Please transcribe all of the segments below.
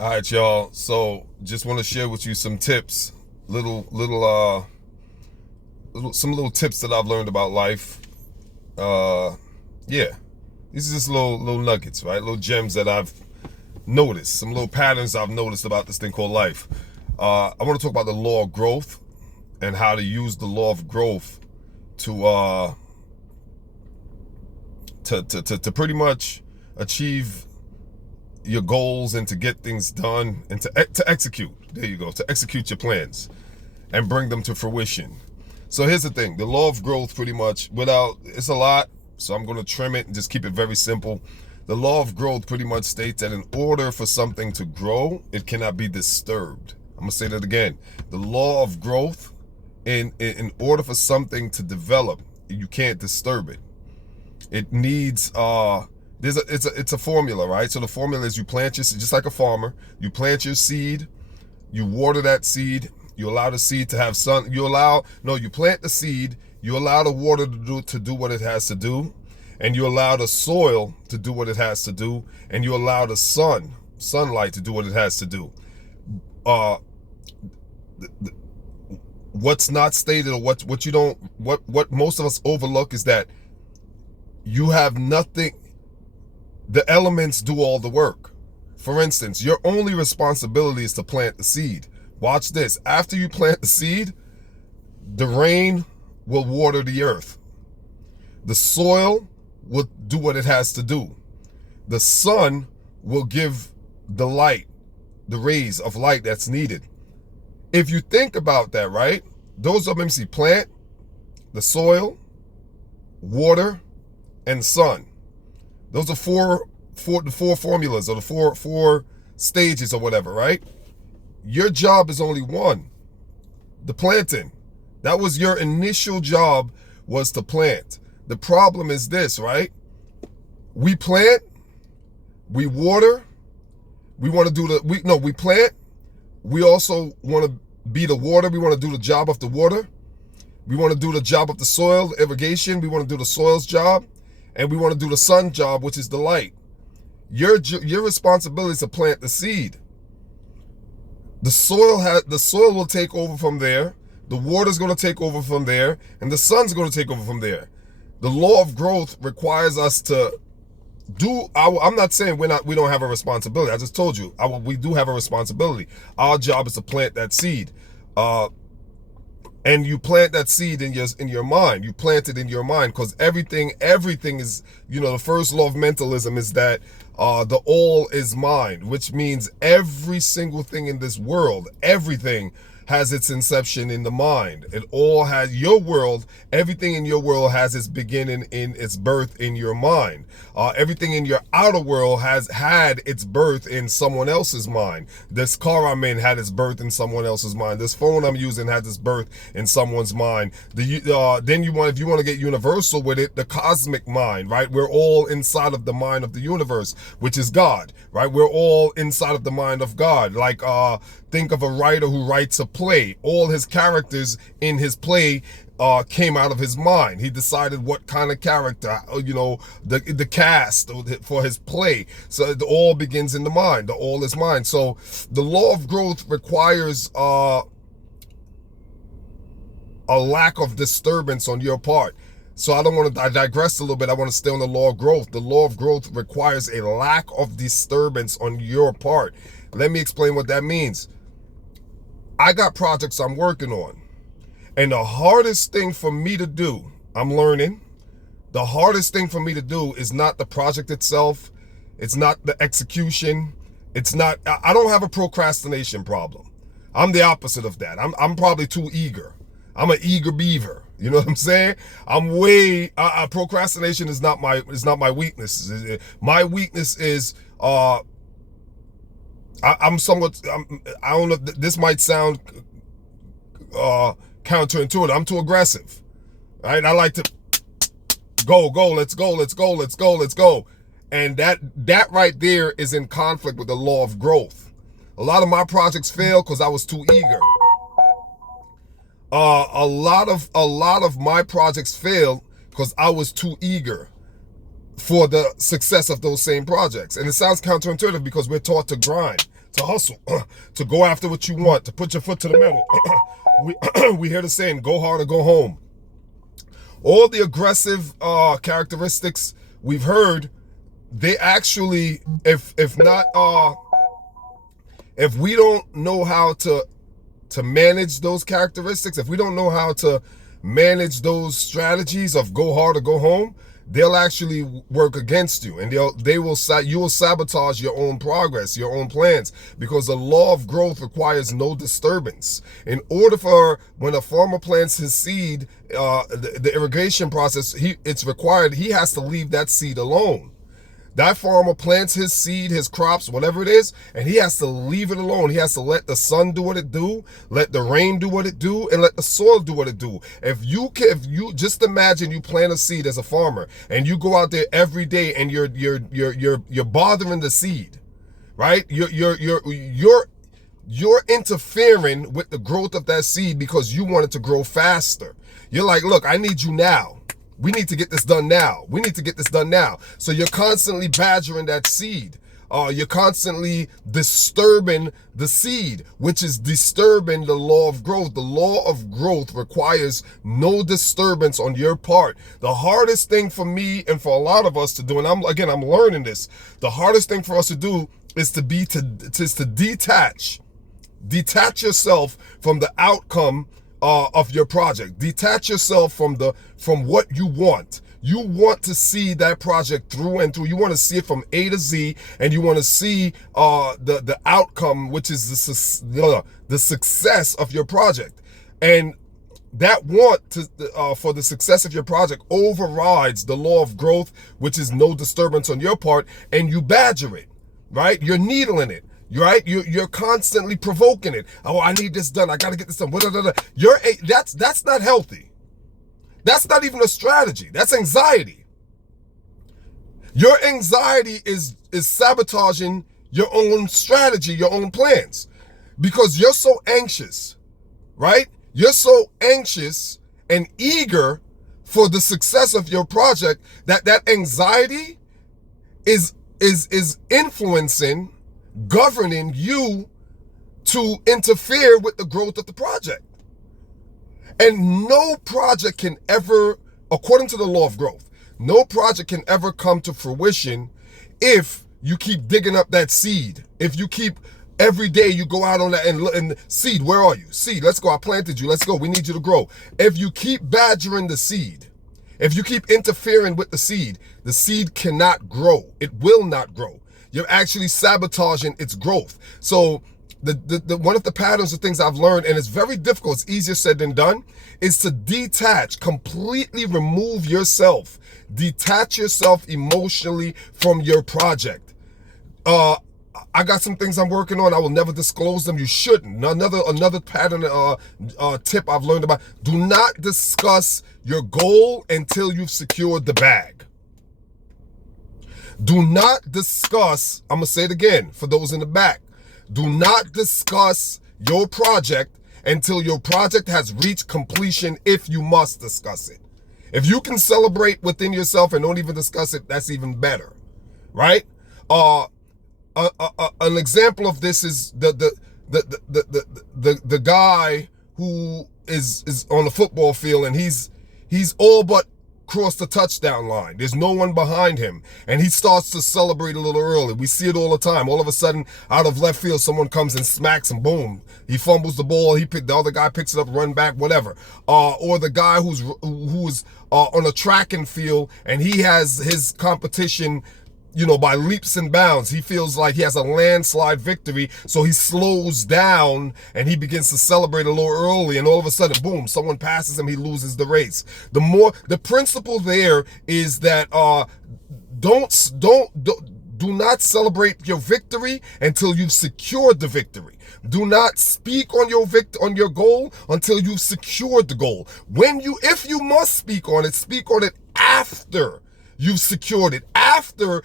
All right, y'all. So just want to share with you some tips, some little tips that I've learned about life. Uh, yeah, these are just little nuggets, right? Little gems that I've noticed, some little patterns I've noticed about this thing called life. I want to talk about the law of growth and how to use the law of growth to to pretty much achieve your goals and to get things done and to execute. There you go, to execute your plans and bring them to fruition. So here's the thing: the law of growth, pretty much, without it's a lot, so I'm going to trim it and just keep it very simple. The law of growth pretty much states that in order for something to grow, it cannot be disturbed. I'm gonna say that again. The law of growth, in order for something to develop, you can't disturb it. It needs it's a formula, right? So the formula is you plant your, just like a farmer, you plant your seed, you water that seed, you allow the seed to have sun, you plant the seed, you allow the water to do what it has to do, and you allow the soil to do what it has to do, and you allow the sunlight to do what it has to do. Uh what's not stated, or what you don't, what most of us overlook is that you have nothing. The elements do all the work. For instance, your only responsibility is to plant the seed. Watch this. After you plant the seed, the rain will water the earth. The soil will do what it has to do. The sun will give the light, the rays of light that's needed. If you think about that, right? Those are, let me see, plant, the soil, water, and sun. Those are the four formulas, or the four stages or whatever, right? Your job is only one: the planting. That was your initial job, was to plant. The problem is this, right? We plant, we water, we want to do we plant, we also want to be the water, we want to do the job of the water, we want to do the job of the soil, the irrigation, we want to do the soil's job, and we want to do the sun job, which is the light. Your responsibility is to plant the seed. The soil will take over from there. The water's going to take over from there, and the sun's going to take over from there. The law of growth requires us to do I'm not saying we don't have a responsibility. I just told you we do have a responsibility. Our job is to plant that seed. And you plant that seed in your mind. You plant it in your mind, because everything is, the first law of mentalism is that the all is mind, which means every single thing in this world, everything has its inception in the mind. It all has your world. Everything in your world has its beginning in its birth in your mind. Everything in your outer world has had its birth in someone else's mind. This car I'm in had its birth in someone else's mind. This phone I'm using had its birth in someone's mind. Then if you want to get universal with it, the cosmic mind, right? We're all inside of the mind of the universe, which is God, right? We're all inside of the mind of God. Like, think of a writer who writes a play. All his characters in his play came out of his mind. He decided what kind of character, the cast for his play. So it all begins in the mind. The all is mind. So the law of growth requires a lack of disturbance on your part. So I digress a little bit. I want to stay on the law of growth. The law of growth requires a lack of disturbance on your part. Let me explain what that means. I got projects I'm working on. And the hardest thing for me to do, I'm learning, the hardest thing for me to do is not the project itself. It's not the execution. I don't have a procrastination problem. I'm the opposite of that. I'm probably too eager. I'm an eager beaver. You know what I'm saying? Procrastination is not my weakness. My weakness is, I don't know, this might sound counterintuitive. I'm too aggressive, right? I like to go, let's go. And that right there is in conflict with the law of growth. A lot of my projects fail because I was too eager. A lot of my projects failed because I was too eager for the success of those same projects. And it sounds counterintuitive because we're taught to grind. to hustle, to go after what you want, to put your foot to the metal. We hear the saying, go hard or go home. All the aggressive characteristics we've heard, they actually, if we don't know how to manage those characteristics, if we don't know how to manage those strategies of go hard or go home, they'll actually work against you, and you will sabotage your own progress, your own plans, because the law of growth requires no disturbance. In order for when a farmer plants his seed, the irrigation process, it's required he has to leave that seed alone. That farmer plants his seed, his crops, whatever it is, and he has to leave it alone. He has to let the sun do what it do, let the rain do what it do, and let the soil do what it do. If you just imagine you plant a seed as a farmer, and you go out there every day and you're bothering the seed, right? You're interfering with the growth of that seed because you want it to grow faster. You're like, look, I need you now. We need to get this done now. We need to get this done now. So you're constantly badgering that seed. You're constantly disturbing the seed, which is disturbing the law of growth. The law of growth requires no disturbance on your part. The hardest thing for me and for a lot of us to do, and I'm learning this. The hardest thing for us to do is to detach yourself from the outcome of your project. Detach yourself from what you want. You want to see that project through and through. You want to see it from A to Z, and you want to see the outcome, which is the success of your project. And that for the success of your project overrides the law of growth, which is no disturbance on your part, and you badger it, right? You're needling it. Right? You're constantly provoking it. Oh, I need this done. I got to get this done. That's not healthy. That's not even a strategy. That's anxiety. Your anxiety is sabotaging your own strategy, your own plans, because you're so anxious, right? You're so anxious and eager for the success of your project that anxiety is influencing, governing you to interfere with the growth of the project. And no project can ever, according to the law of growth, no project can ever come to fruition if you keep digging up that seed. If you keep, every day you go out on that and seed, where are you? Seed, let's go. I planted you. Let's go. We need you to grow. If you keep badgering the seed, if you keep interfering with the seed cannot grow. It will not grow. You're actually sabotaging its growth. So the one of the patterns of things I've learned, and it's very difficult, it's easier said than done, is to detach, completely remove yourself, detach yourself emotionally from your project. I got some things I'm working on. I will never disclose them. You shouldn't. Another pattern, tip I've learned about: do not discuss your goal until you've secured the bag. Do not discuss, I'm going to say it again for those in the back. Do not discuss your project until your project has reached completion, if you must discuss it. If you can celebrate within yourself and don't even discuss it, that's even better, right? An example of this is the guy who is on the football field, and he's all but crossed the touchdown line. There's no one behind him, and he starts to celebrate a little early. We see it all the time. All of a sudden, out of left field, someone comes and smacks him. Boom! He fumbles the ball. The other guy picks it up, run back, whatever. Or the guy who's on a track and field, and he has his competition, by leaps and bounds. He feels like he has a landslide victory, so he slows down and he begins to celebrate a little early, and all of a sudden, boom, someone passes him, he loses the race. The principle there is that do not celebrate your victory until you've secured the victory. Do not speak on your goal until you've secured the goal. If you must speak on it after you've secured it, after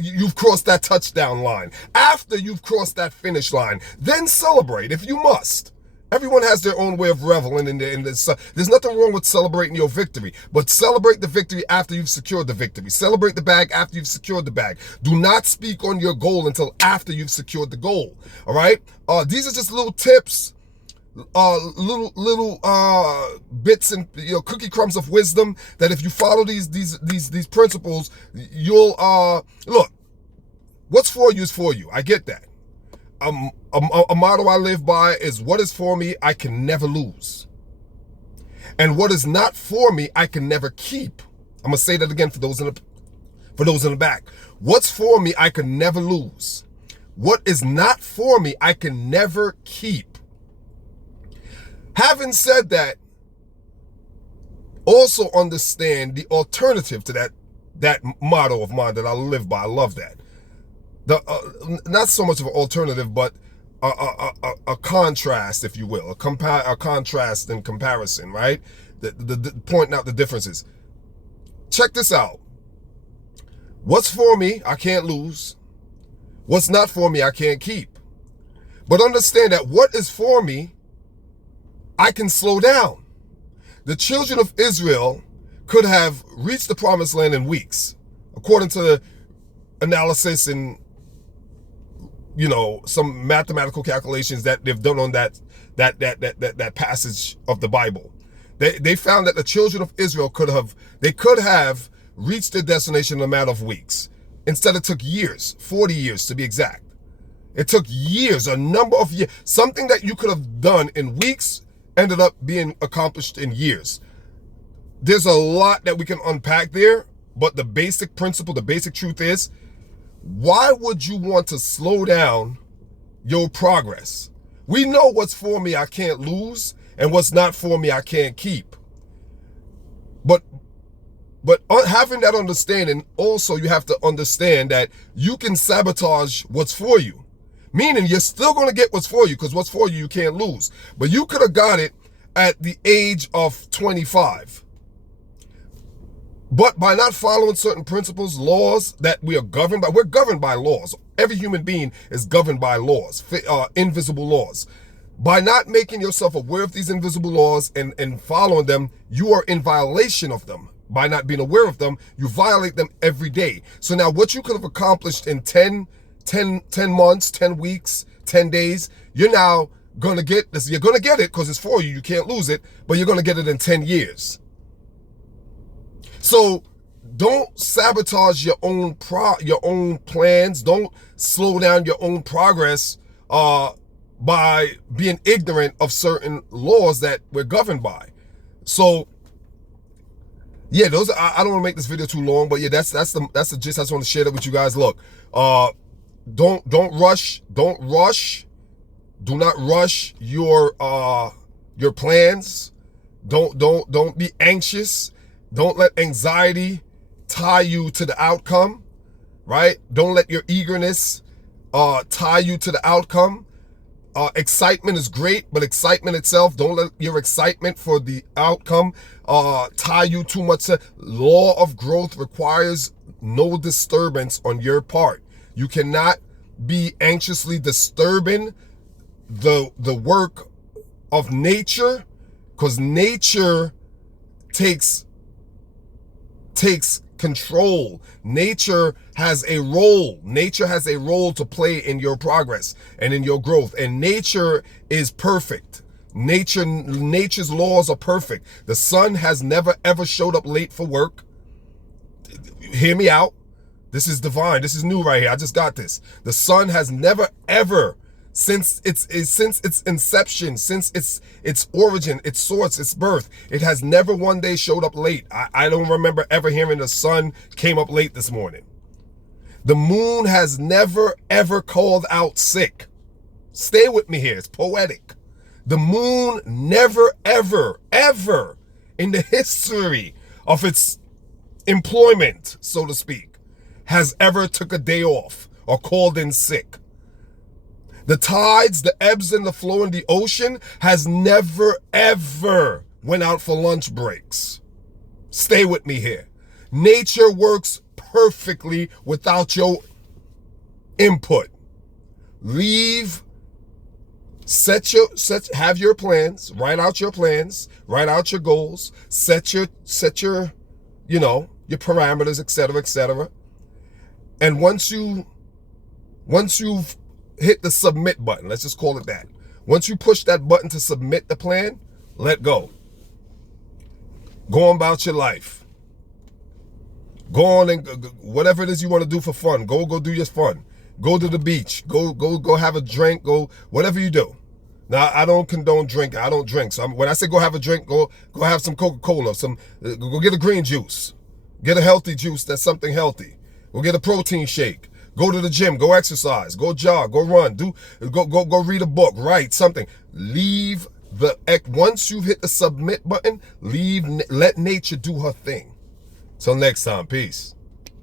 you've crossed that touchdown line, after you've crossed that finish line. Then celebrate if you must. Everyone has their own way of reveling there's nothing wrong with celebrating your victory, but celebrate the victory after you've secured the victory. Celebrate the bag after you've secured the bag. Do not speak on your goal until after you've secured the goal. All right? These are just little tips, little bits and cookie crumbs of wisdom that if you follow these principles, you'll look. What's for you is for you. I get that. A motto I live by is, what is for me, I can never lose. And what is not for me, I can never keep. I'm going to say that again for those in the back. What's for me, I can never lose. What is not for me, I can never keep. Having said that, also understand the alternative to that motto of mine that I live by. I love that. Not so much of an alternative, but a contrast, if you will, a contrast and comparison, right? Pointing out the differences. Check this out. What's for me, I can't lose. What's not for me, I can't keep. But understand that what is for me, I can slow down. The children of Israel could have reached the promised land in weeks, according to the analysis and some mathematical calculations that they've done on that passage of the Bible. They found that the children of Israel could have reached their destination in a matter of weeks. Instead, it took years, 40 years to be exact. It took years, a number of years. Something that you could have done in weeks ended up being accomplished in years. There's a lot that we can unpack there, but the basic principle, the basic truth is, why would you want to slow down your progress? We know what's for me I can't lose, and what's not for me I can't keep. But having that understanding, also you have to understand that you can sabotage what's for you. Meaning you're still going to get what's for you, because what's for you can't lose. But you could have got it at the age of 25. But by not following certain principles, laws that we are governed by, we're governed by laws. Every human being is governed by laws, invisible laws. By not making yourself aware of these invisible laws and following them, you are in violation of them. By not being aware of them, you violate them every day. So now what you could have accomplished in 10 months, 10 weeks, 10 days, you're now going to get this. You're going to get it because it's for you. You can't lose it, but you're going to get it in 10 years. So don't sabotage your own plans. Don't slow down your own progress by being ignorant of certain laws that we're governed by. So yeah, those I don't want to make this video too long, but yeah, that's the gist. I just want to share that with you guys. Look, don't rush. Don't rush. Do not rush your plans. Don't be anxious. Don't let anxiety tie you to the outcome, right? Don't let your eagerness tie you to the outcome. Excitement is great, but excitement itself, don't let your excitement for the outcome tie you too much. Law of growth requires no disturbance on your part. You cannot be anxiously disturbing the work of nature, because nature takes control. Nature has a role. Nature has a role to play in your progress and in your growth. And nature is perfect. Nature's laws are perfect. The sun has never ever showed up late for work. Hear me out. This is divine. This is new right here. I just got this. The sun has never ever, since its inception, since its origin, its source, its birth, it has never one day showed up late. I don't remember ever hearing the sun came up late this morning. The moon has never ever called out sick. Stay with me here. It's poetic. The moon never ever in the history of its employment, so to speak, has ever took a day off or called in sick. The tides, the ebbs and the flow in the ocean has never, ever went out for lunch breaks. Stay with me here. Nature works perfectly without your input. Leave Have your plans, write out your plans, write out your goals, set your your parameters, etc., etc. And once you've hit the submit button, let's just call it that. Once you push that button to submit the plan, let go. Go on about your life. Go on and whatever it is you want to do for fun. Go do your fun. Go to the beach. Go have a drink. Go whatever you do. Now I don't condone drinking. I don't drink. So when I say go have a drink, go have some Coca-Cola. Go get a green juice. Get a healthy juice. That's something healthy. Go get a protein shake. Go to the gym. Go exercise. Go jog. Go run. Go read a book. Write something. Once you've hit the submit button, let nature do her thing. Till next time, peace.